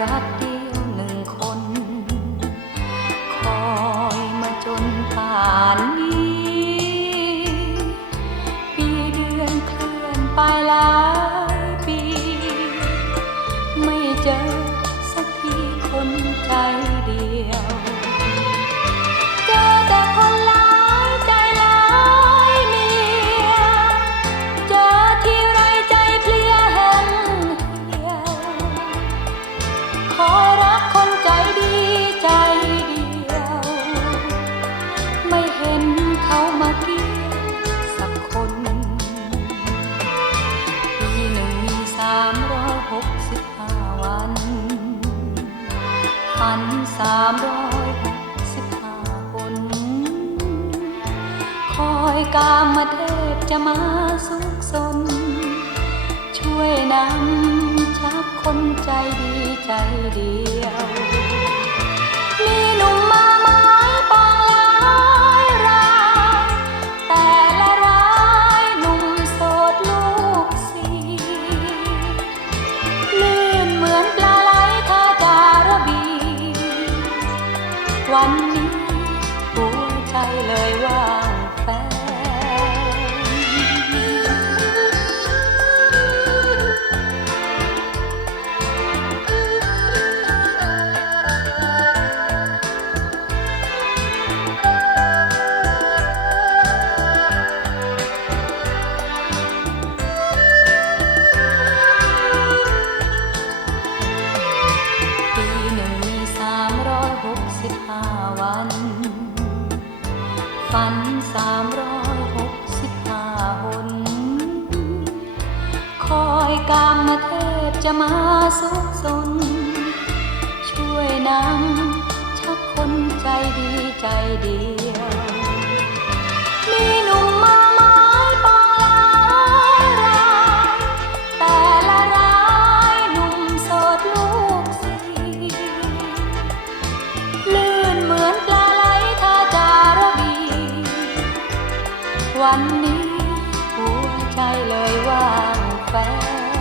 รักเดียวหนึ่งคน คอยมาจนป่านนี้ ปีเดือนเคลื่อนไปแล้ว พันสามร้อยสิบห้าคน คอยกามมาเทพจะมาสุขสน ช่วยนำชักคนใจดีใจเดียว วัน วัน ฝันสามร้อยหกสิบห้าหน คอยกามมาเทพจะมาสุขสน ช่วยนำชักคนใจดีใจดี วันนี้หัวใจเลยว่างแฟน